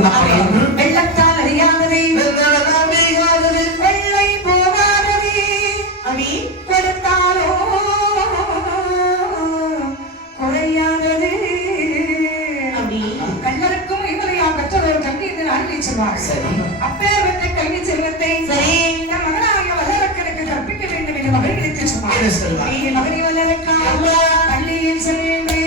வேண்டும். வெள்ளத்தால் அறியாதது வெள்ளை போகாதது அடி கொடுத்தாலோ குறையாதது அப்படி கண்ணருக்கும் இவரையா கற்றவர் கல்வி என்று ஆழ்வி சொல்வார். அப்பேரத்தை கல்வி செல்வத்தை நம் மகனாக வல்லரக்கனுக்கு கற்பிக்க வேண்டும் என்று மகளிருக்கு சொன்னார். மகனை வல்லரக்கா பள்ளியில் சென்று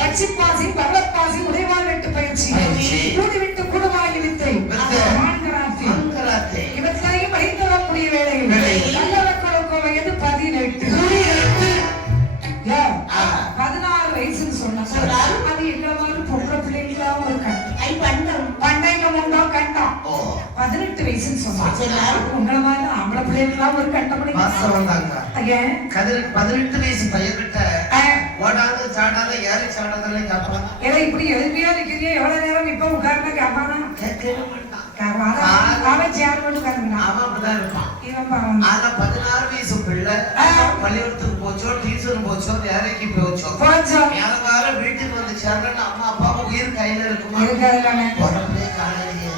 பச்சிப்பாசி பரலப்பாசி உடைவாள் வெட்டு பயிற்சி கூடிவிட்டு கூடுவாய் வித்தை இவற்றையும் அறிந்து வரக்கூடிய வேளையில் நல்லவர்களுக்கு வயது 18 16 வயசுன்னு சொன்னா அது எங்களை மாதிரி பொம்பளை பிள்ளைங்களா ஒரு கண்டம் பண்டையில முண்டோ கண்டம் 18 வயசுன்னு சொன்னா உங்களை மாதிரி ஆம்பளை பிள்ளைங்களா ஒரு கண்டம் 18 வயசு பையன்கிட்ட ஓடாத சாடாத யாரு சாடாதே கேட்பான். ஏன்னா இப்படி எளிமையா நிக்கிறீங்க எவ்வளவு நேரம் இப்ப உட்கார்ந்து கேட்பானா? கேட்கவே மாட்டான். அவன் சேர் போட்டு உட்கார்ந்துட்டான். அவன் அப்படிதான் இருப்பான். ஆனா 16 வயசு பிள்ளை பள்ளிக்கூடத்துக்கு போச்சோ டியூஷன் போச்சோ வேலைக்கு போச்சோ யாரும் வீட்டுக்கு வந்து சேர்றேன்னு அம்மா அப்பா உயிர் கையில இருக்குமா? உடம்புலே காலையிலேயே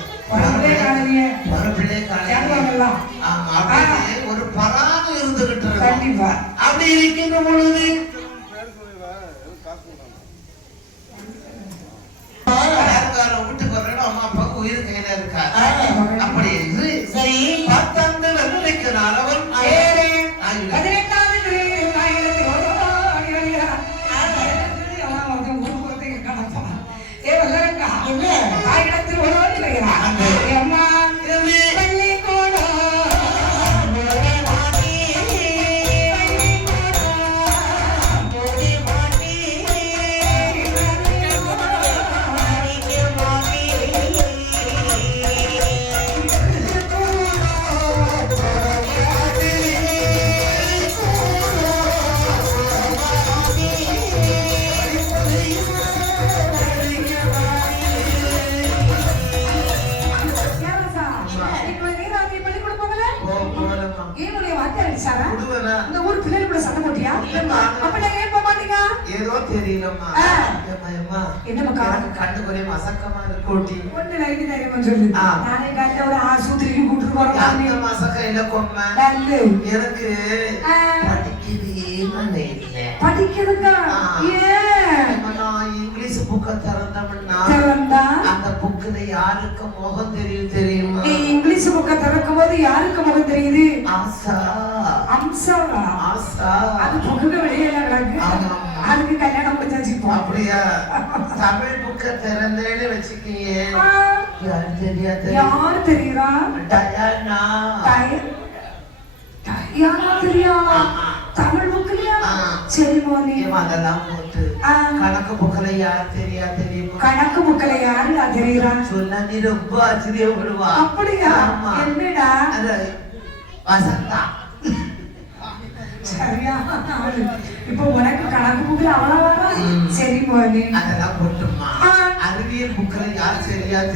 ஒரு பராது இருந்துகிட்டு இருக்கு. அப்படி இருக்கின்ற பொழுது வீட்டுக்கு வர்றேன் அம்மா அப்பாவுக்கு உயிர் கையில இருக்கா. அப்படி என்று சரி 10 வெள்ளைக்கு நாளவன் ஏதோ தெரியலம்மா என்னம்மா கண்ணு ஒரே மசக்கமா இருக்கு. ஒண்ணு லைட் தெரியுமா சொல்லு. நானே காலைல ஒரு ஆஸ்பத்திரிக்கு கூட்டிட்டு போறோம். அந்த மசக்க இல்ல கொம்மை எனக்கு படிக்கவே இல்லை. படிக்கிறதுக்கா? ஏன் நான் இங்கிலீஷ் புக்க திறந்தா அந்த புக்குல யாருக்கு முகம் தெரியுமா? இங்கிலீஷ் புக்க திறக்கும் போது யாருக்கு முகம் தெரியுது? ஆசா. அம்சாவா? ஆசா. அது புக்குக்கு வெளியில கிடக்கு. அதுக்கு கல்யாணம் முடிச்சாச்சு. அப்படியா? தமிழ் புக்க திறந்தேன்னு வச்சுக்கீங்க. யாரு தெரியாது? யாரு தெரியுறா? டயானா. டயானா தெரியா? தமிழ் புக்லயா சரி மோனி அதெல்லாம் போட்டு கணக்கு புக்கல யார் தெரியுமா கணக்கு புக்கல யாரு தெரியுறா சொன்னா நீ ரொம்ப ஆச்சரியப்படுவா அப்படியா என்னடா வசந்தா சரியா இப்போ உனக்கு கணக்கு புக்ல அவ்வளவா சரி மோனி அதெல்லாம் போட்டுமா அறிவியல் புக்கல யார்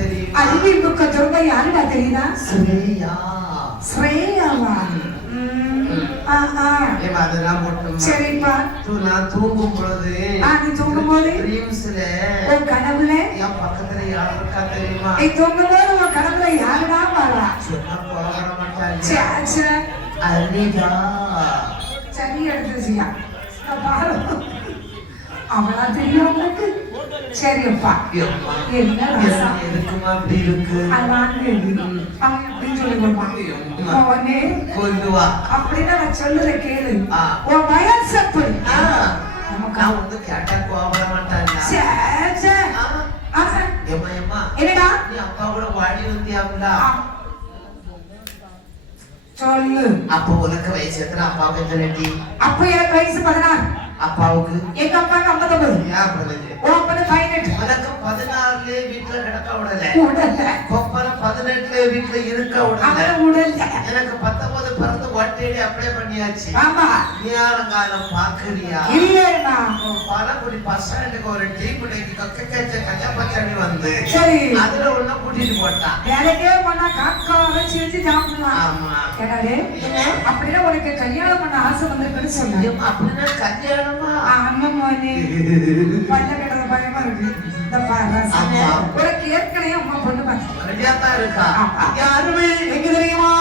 தெரியும் அறிவியல் புக்க சொல்ற யாருடா தெரியுதா ஸ்ரேயாவா அதெல்லாம் போட்டுமா சரிப்பா நான் தூங்கும் பொழுது நீ தூங்கும் போது ட்ரீம்ஸ்ல உன் கனவுல என் பக்கத்துல யார் இருக்கா தெரியுமா நீ தூங்கும் போது உன் கனவுல யாருடா பாரா சொன்னா போக மாட்டாங்க அனிதா சரி எடுத்துச்சியா பாரு அவளா தெரியும் உனக்கு சரியப்பா என்ன எதுக்குமா அப்படி இருக்கு அப்படின்னு சொல்லி கொள்ளுவா அப்படின்னா நான் சொல்லுற கேளு உன் வயசு அப்படி நான் வந்து கேட்டா கோபட மாட்டாங்க என்னடா நீ அப்பா கூட வாடி வந்தியாங்களா சொல்லு அப்ப உனக்கு வயசு எத்தனை அப்பாவுக்கு எத்தனை அப்ப எனக்கு வயசு 16 அப்பாவுக்கு எங்க அப்பாவுக்கு 59 ஏன் பண்ணது உனக்கு 18 உனக்கு 16 வீட்டுல கிடக்க விடல கொப்பன 18 வீட்டுல இருக்க விடல எனக்கு 19 பிறந்து ஒட்டேடி அப்ளை பண்ணியாச்சு ஆமா நீ யாருங்காலம் பாக்குறியா இல்லையா பாலக்குடி பஸ் ஸ்டாண்டுக்கு ஒரு டீப் டேக்கு கக்கச்ச கச்சா பச்சடி வந்து சரி அதுல ஒண்ணு கூட்டிட்டு போட்டான் வேலைக்கே பண்ணா காக்கா வச்சு வச்சு சாப்பிடலாம் ஆமா கேடாடே அப்படின்னா உனக்கு கல்யாணம் பண்ண ஆசை வந்திருக்குன்னு சொன்னேன் அப்படின்னா கல்யாணமா ஆமா மோனே பல்ல கிடந்த பயமா இருக்கு இந்த பாரு உனக்கு ஏற்கனவே அம்மா பொண்ணு பார்த்தேன் ரெடியாத்தா இருக்கா யாருமே எங்க தெரியுமா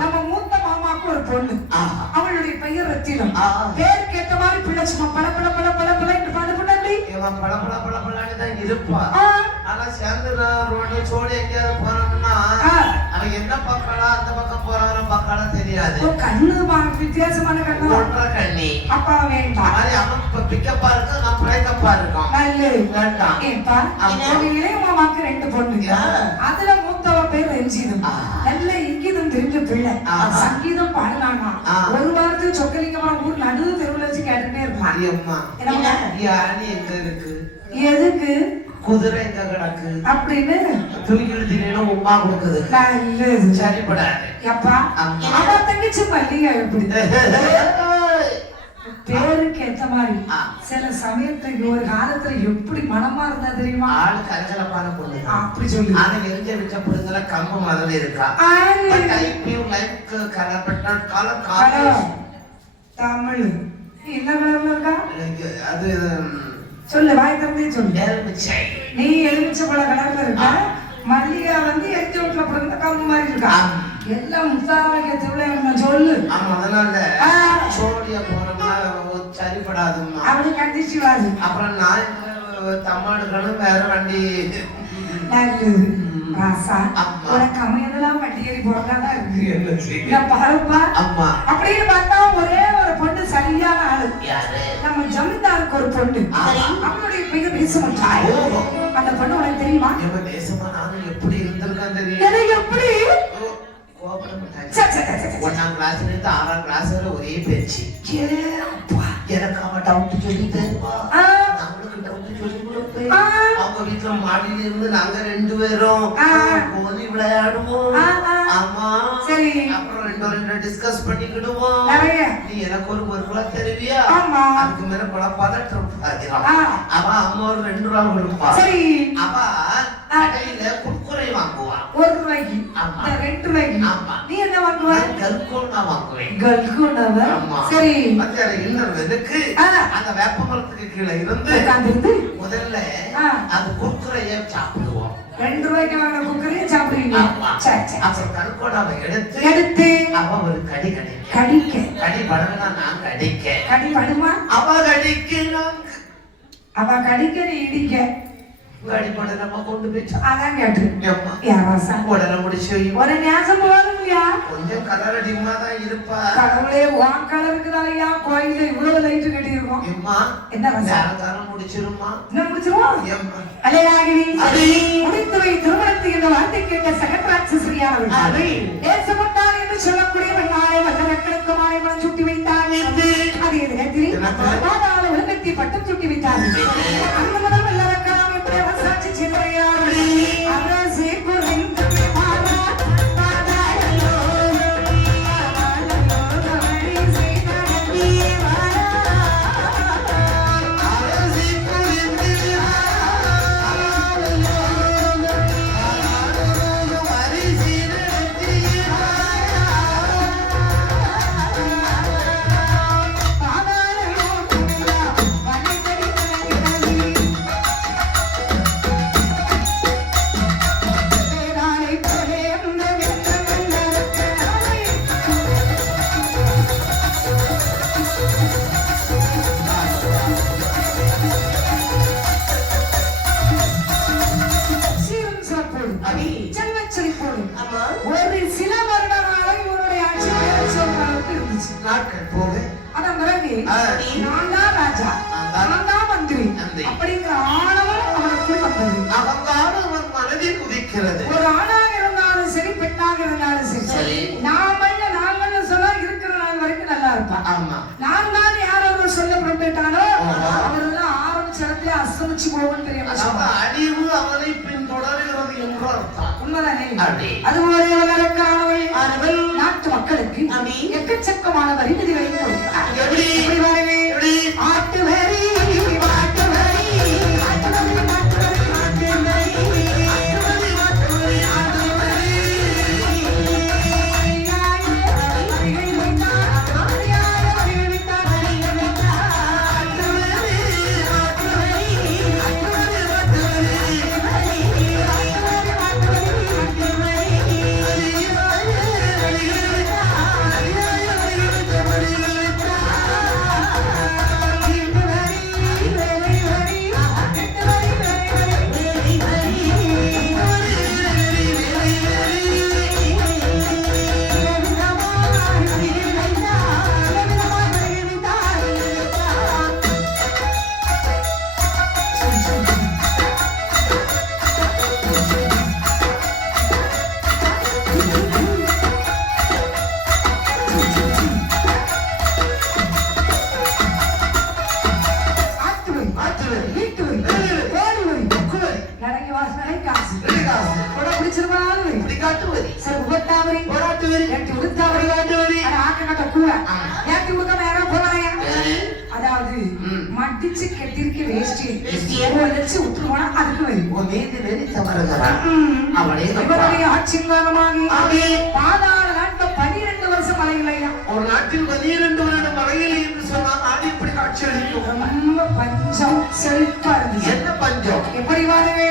நம்ம மூத்த மாமாக்கு ஒரு பொண்ணு அவளுடைய பெயர் ரத்தினம் பேருக்கு ஏற்ற மாதிரி பிள்ளை சும்மா பல பல பல பல பல என்று பாடு பண்ணி பல பல பல பலன்னு தான் இருப்பா ஆனா சேர்ந்து ரோடு சோடி எங்கேயாவது போனோம்னா அவன் என்ன பக்கம்னா அந்த பக்கம் போறாங்க பக்கம் தெரியாது கண்ணு வித்தியாசமான கண்ணு ஒன்றரை கண்ணி அப்பா வேண்டாம் மாதிரி அவன் பிக்கப்பா இருக்கு நான் பிரேக்கப்பா இருக்கோம் வேண்டாம் ஏப்பா இளைய மாமாக்கு 2 பொண்ணுங்க அதுல மூத்தவ பேர் ரஞ்சிதம் நல்ல இங்கிதம் தெரிஞ்ச பிள்ளை சங்கீதம் பாடுனானா ஒரு வாரத்துக்கு சொக்கலிங்கமா ஊர் நடு தெருவுல வச்சு கேட்டுட்டே இருப்பான் எங்க இருக்கு எதுக்கு குதிரை எங்க கிடக்கு அப்படின்னு தூக்கிட்டு திடீர்னு உமா கொடுக்குது சரிப்படாது எப்பா அவ தங்கச்சி பள்ளியா எப்படி பேருக்கு ஏத்த மாதிரி சில சமயத்துல ஒரு காலத்துல எப்படி மனமா இருந்தா தெரியுமா ஆளு கலகலப்பான பொண்ணு அப்படி சொல்லி ஆனா எரிஞ்ச வச்ச பொண்ணுங்கள கம்பு மாதிரி இருக்கா லைஃப் கலப்பட்ட காலம் தமிழ் என்ன கலர்ல இருக்கா அது சொல்லு வாய் திறந்தே சொல்லு எலுமிச்சை நீ எலுமிச்சை பழ கலர்ல இருக்க மல்லிகா வந்து எரிஞ்ச வீட்டுல பிறந்த கம்பு மாதிரி இருக்கா எல்லாம் முத்தாவாக்கிய திருவிழா சொல்லு அதனால சோடியா போனோம்னா சரிப்படாதுமா அவனு கண்டிச்சு வாது அப்புறம் நான் தமிழ்களும் வேற வண்டி ராசா உனக்கு அமையதெல்லாம் வண்டி ஏறி போறதாதான் இருக்கு பாருப்பா அப்படின்னு பார்த்தா ஒரே ஒரு பொண்ணு சரியான ஆளு நம்ம ஜமீன்தாருக்கு ஒரு பொண்ணு அவனுடைய பெயர் பேசமாட்டாய் அந்த பொண்ணு உனக்கு தெரியுமா பேசமா நானும் எப்படி இருந்திருக்கான் தெரியும் எப்படி 1ஆம் கிளாஸ்ல இருந்து 6ஆம் கிளாஸ் வரை ஒரே பேச்சு எனக்கு அவன் டவுட் சொல்லி தருவா நம்மளுக்கு டவுட் சொல்லி கொடுப்பேன் அவங்க வீட்டுல மாடியில இருந்து நாங்க 2 பேரும் போதி விளையாடுவோம் ஆமா அப்புறம் ரெண்டு டிஸ்கஸ் பண்ணிக்கிடுவோம். நிறைய நீ எனக்கு ஒரு பொருளா தெரிவியா? ஆமா. அதுக்கு மேல பல பதட்டம் அவ அம்மா ஒரு 2 ரூபா கொடுப்பா. சரி. அவ கடையில குட்குரை வாங்குவா 1 ரூபாய்க்கு. ஆமா. 2 ரூபாய்க்கு. ஆமா. நீ என்ன வாங்குவ? கல்கோனா வாங்குவேன். கல்கோனாவா? ஆமா. சரி. மத்திய இன்னொருக்கு அந்த வேப்பமரத்துக்கு கீழே இருந்து உட்கார்ந்து முதல்ல அந்த குட்குரையை சாப்பிடுவோம். 2 ரூபாய்க்கு வாங்கின குக்கரையே சாப்பிடுவீங்க. சரி சரி. அப்புறம் கல்கோனாவை எடுத்து அவ ஒரு கடி கடி படனா நான் கடி படுமா? அவ கடிக்கு நான் அவ கடிக்க நீ இடிக்க அடிப்படை நம்ம கொண்டு போய் அதான் கேட்டு யாராசா உடனே முடிச்சு ஒரு நேசம் போகணும்யா. கொஞ்சம் கலர் அடிமா தான் இருப்பா. கடவுளே உன் கலருக்குதாயா கோயில இவ்வளவு லைட் கட்டி இருக்கோம். எம்மா என்ன நேரத்தாரம் முடிச்சிருமா? என்ன முடிச்சிருவோம்? அலையாகிரி முடித்துவை திருமணத்தை என்ற வார்த்தை கேட்ட சகராட்சஸ்ரீயானவள் தேசப்பட்டார் என்று சொல்லக்கூடிய வெள்ளாய வல்லரக்கனுக்கு மாலைமனம் சுட்டி வைத்தார். அதே நேரத்தில் பாதாள உலகத்தை பட்டம் சுட்டி வைத்தார். அந்த முதல் வல்லரக்கலாம் எப்படி அவர் சாட்சி சென்றையார் அரசே குறைந்த ஒரு சில வருட காலம் இவருடைய ஆட்சி அளவுக்கு இருந்துச்சு. நாட்கள் போக அதன் பிறகு நான் தான் ராஜா, நான் தான் மந்திரி அப்படிங்கிற ஆணவம் அவனுக்குள் வந்தது. அவங்காலும் அவன் மனதில் குதிக்கிறது. ஒரு ஆணாக இருந்தாலும் சரி, பெண்ணாக இருந்தாலும் சரி, நாங்கள் சொல்ல இருக்கிற நாள் வரைக்கும் நல்லா இருப்பான். ஆமா. நான் தான் யார் அவர் சொல்ல புறப்பட்டானோ அவரெல்லாம் ஆரம்பிச்ச இடத்துல அஸ்தமிச்சு போகும் தெரியும். அழிவு அவனை பின்தொடர்கிறது என்று அர்த்தம். உண்மைதானே? அதுபோல வளர்க்கானவள் நாட்டு மக்களுக்கு எக்கச்சக்கமான வரி விதிகளை கொடுக்கிறார். எப்படி ஆட்டு வரி அதாவது மடிச்சு கெட்டிருக்க வேஷ்டி வச்சு விட்டுருவோம். அதுக்கு இவருடைய ஆட்சி காரணமாக பாதாள நாட்டில் 12 வருஷம் மழை இல்லையா? ஒரு நாட்டில் 12 வருடம் மழையில் என்று சொன்னால் நாடு இப்படி காட்சி அளிக்கும். ரொம்ப பஞ்சம் செழிப்பா இருந்துச்சு. என்ன பஞ்சம்? எப்படி வாருவே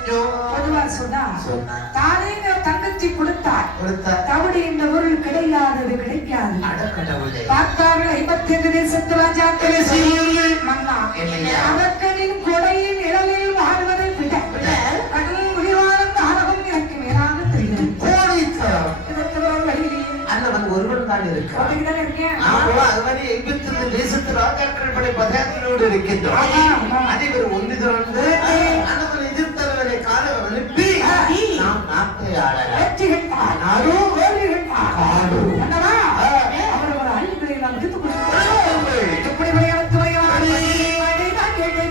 கொஞ்சம் பொதுவா சொன்னா சொன்னா தானேங்க தங்கச்சி கொடுத்தார் கொடுத்த தவிடு இந்த பொருள் கிடையாதது கிடைக்காது அடக்கடவுளே பார்த்தார்கள் 55 தேசத்து ராஜாக்களை செய்யுங்கள் மன்னா அரக்கனின் கொடையின் நிழலில் வாழ்வதை விட கடும் முடிவான தாரகம் எனக்கு மேலாக தெரியும் கோடித்தரம் இதற்கு ஒரு வழியிலே அண்ணவன் ஒருவன் தான் இருக்கான் அப்படிதான் இருக்கேன் அவனை 52 தேசத்து ராஜாக்கள் படை பதாயங்களோடு இருக்கின்றோம் அதிபர் ஒன்று திறந்து அண்ணவன் எதிர்த்தவனை கால அனுப்பி நாம் நாட்டை ஆளலாம் வெற்றிகள் நாடு கோவில்கள் காடு அண்ணா அவர் ஒரு அழிவுகளை நாம் விடுத்துக் கொடுக்கிறோம் எப்படி விளையாட்டு விளையாடு அடிதான் கேட்டு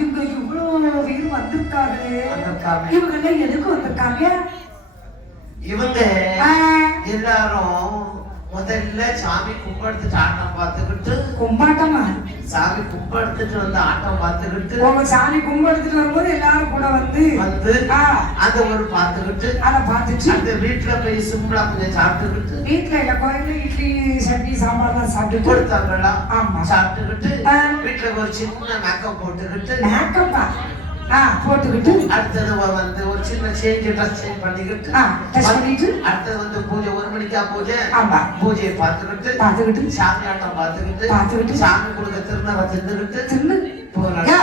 இவங்க இவ்வளவு பேர் வந்திருக்காங்களே இவங்க எதுக்கு வந்திருக்காங்க இவங்க எல்லாரும் முதல்ல சாமி கும்பிடுத்துட்டு ஆட்டம் பார்த்துக்கிட்டு கும்பாட்டமா சாமி கும்பிடுத்துட்டு வந்து ஆட்டம் பார்த்துக்கிட்டு உங்க சாமி கும்பிடுத்துட்டு வரும்போது எல்லாரும் கூட வந்து அத ஒரு பார்த்துக்கிட்டு அதை பார்த்துட்டு அந்த வீட்டுல போய் சிம்பிளா கொஞ்சம் சாப்பிட்டுக்கிட்டு வீட்டுல இல்ல கோயில இட்லி சட்னி சாம்பார் எல்லாம் சாப்பிட்டு கொடுத்தாங்களா ஆமா சாப்பிட்டுக்கிட்டு வீட்டுல ஒரு சின்ன மேக்கப் போட்டுக்கிட்டு மேக்கப்பா போட்டுக்கிட்டு அடுத்தது வந்து ஒரு சின்ன சேஞ்ச் ட்ரெஸ் சேஞ்ச் பண்ணிக்கிட்டு அடுத்தது வந்து பூஜை 1 மணிக்கா பூஜை பூஜையை பார்த்துக்கிட்டு சாமி ஆட்டம் பார்த்துக்கிட்டு சாமி கொடுக்க திருநரை தின்னு போறாங்க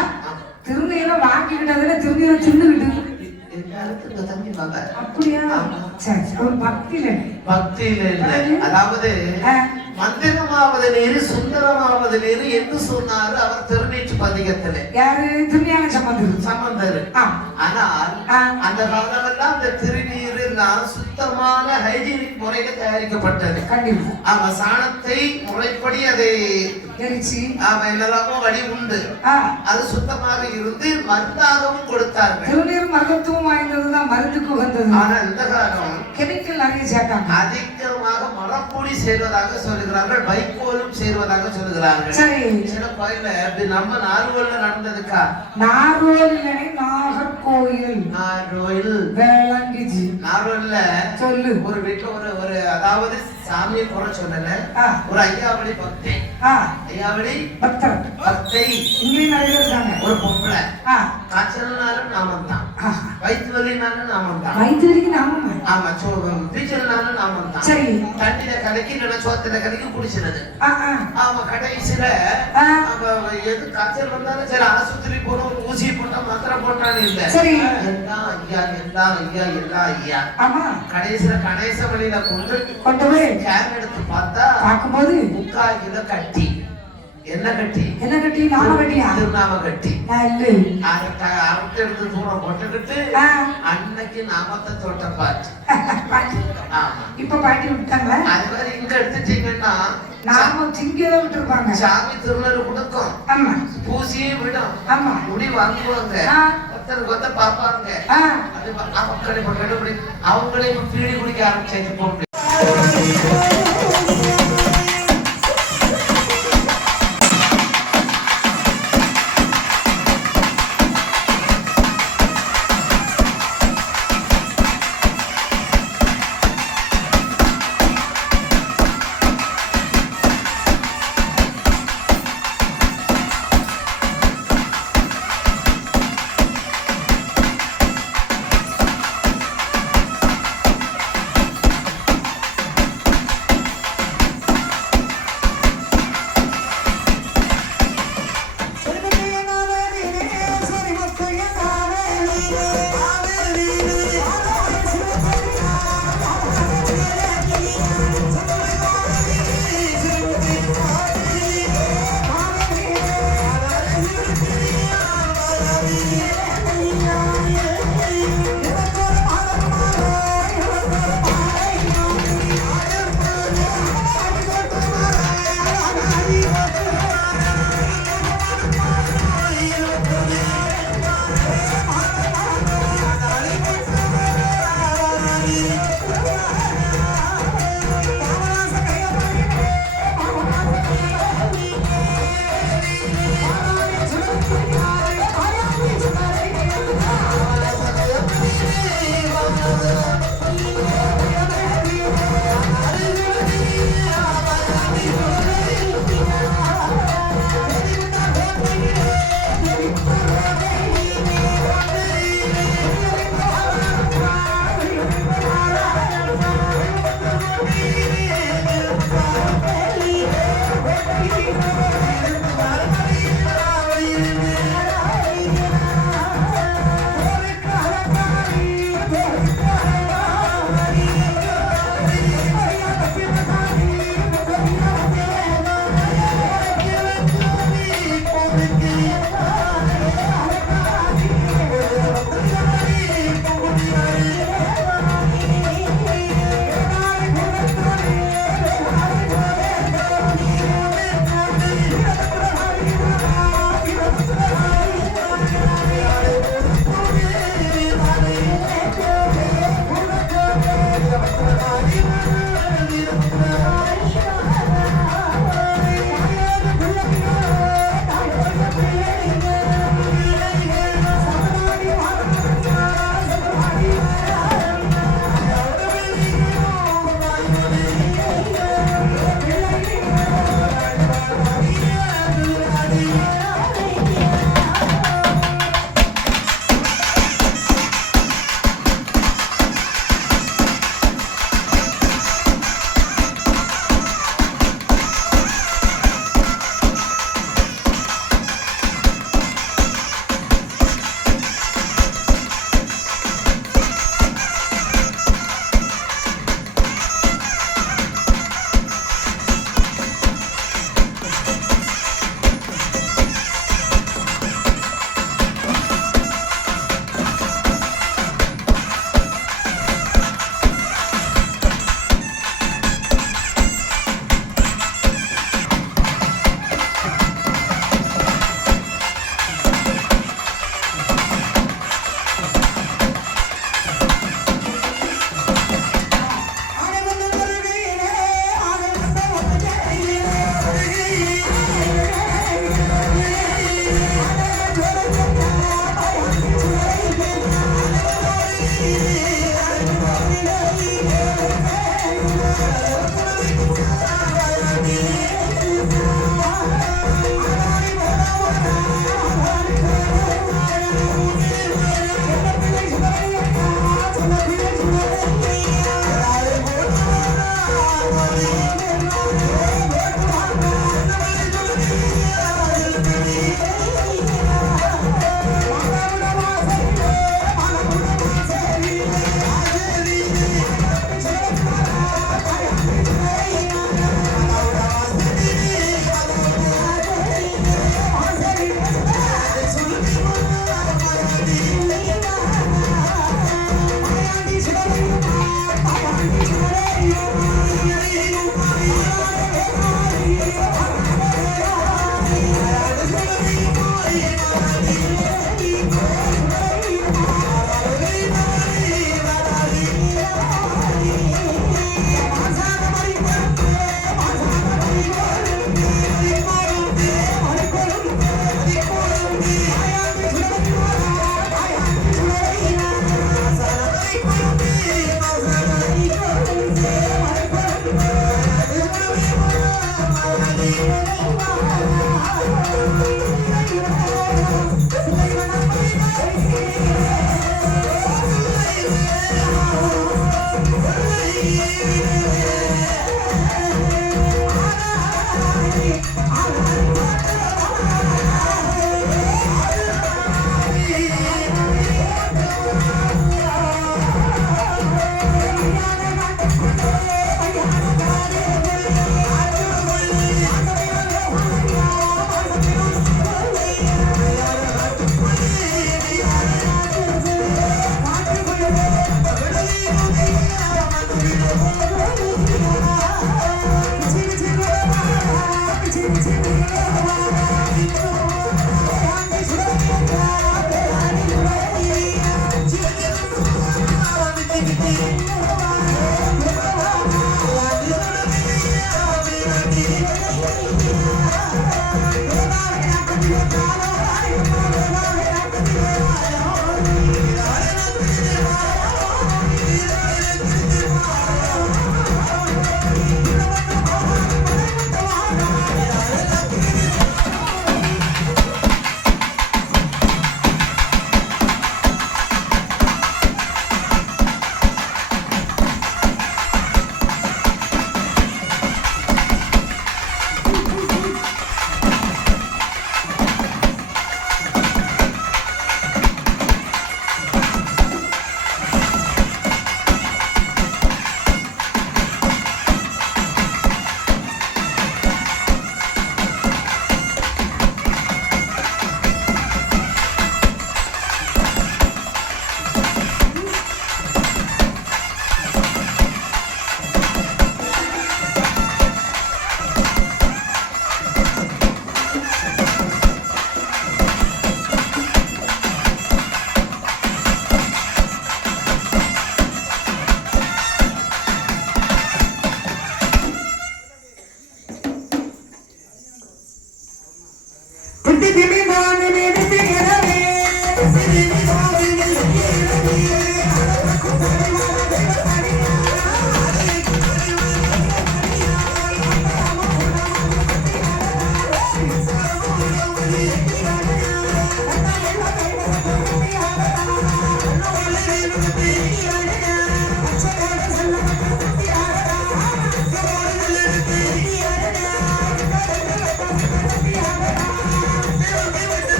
திருநீரை வாங்கிக்கிட்டதுல திருநீரை தின்னுக்கிட்டு அப்படியா ஒரு பக்தியில அதாவது மந்திரமாவது நீரு சுந்தரமாவது நீரு என்று சொன்னாரு அவர் திருநீற்று பதிகத்துல யாரு திருஞான சம்பந்தர் ஆனால் அந்த காலமெல்லாம் அந்த திருநீர் எல்லாம் சுத்தமான ஹைஜீனிக் முறையில தயாரிக்கப்பட்டது கண்டிப்பா அவ சாணத்தை முறைப்படி அதை எரிச்சு அவன் என்னெல்லாமோ வழி உண்டு அது சுத்தமாக இருந்து மருந்தாகவும் கொடுத்தார்கள் திருநீர் மருத்துவம் வாய்ந்ததுதான் மருந்துக்கு உகந்தது ஆனா இந்த காலம் கெமிக்கல் நிறைய சேர்க்காங்க அதிகமாக மரப்பொடி சேர்வதாக சொல்லுகிறார்கள் வைக்கோலும் சேர்வதாக சொல்லுகிறார்கள் சரி சில கோயில்ல இப்படி நம்ம நார்கோயில்ல நடந்ததுக்கா நார்கோயில் இல்லைனே நாகர்கோயில் வேளாங்கிஜி நார்கோயில்ல சொல்லு ஒரு வீட்டுல ஒரு அதாவது சாமியை குறை சொல்லல ஒரு ஐயாவளி பக்தை ஐயாவளி பக்தை இங்கேயும் நிறைய இருக்காங்க ஒரு பொம்பளை காய்ச்சல்னாலும் நாமம் தான் வயிற்று வலினாலும் நாமம் தான் வயிற்று வலிக்கு நாமம் ஆமா பீச்சல்னாலும் நாமம் தான் சரி தண்ணியில கலக்கி இல்லைன்னா சோத்துல கலக்கி குடிச்சிருது ஆமா கடைசியில எது காய்ச்சல் வந்தாலும் சரி ஆஸ்பத்திரி போனோம் ஒரு ஊசி போட்டா மாத்திரை போட்டான்னு இல்ல சரி எல்லாம் ஐயா எல்லாம் ஐயா எல்லாம் ஐயா ஆமா கடைசியில கணேச வழியில கொண்டு போய் கேன் எடுத்து பார்த்தா பார்க்கும்போது 3/4 கிலோ கட்டி என்ன கட்டி நாம கட்டியா திருநாம கட்டி அரட்டை எடுத்து தூரம் போட்டுக்கிட்டு அன்னைக்கு நாமத்தை தோட்ட பாட்டு ஆமா இப்ப பாட்டி விட்டாங்களா அது மாதிரி இங்க எடுத்துட்டீங்கன்னா நாம திங்கதான் விட்டுருப்பாங்க சாமி திருநூறு கொடுக்கும் ஆமா பூசியே விடும் ஆமா முடி வாங்குவாங்க ஒருத்தருக்கு பாப்பாங்க அவங்களே பீடி குடிக்க ஆரம்பிச்சு போக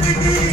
Thank you.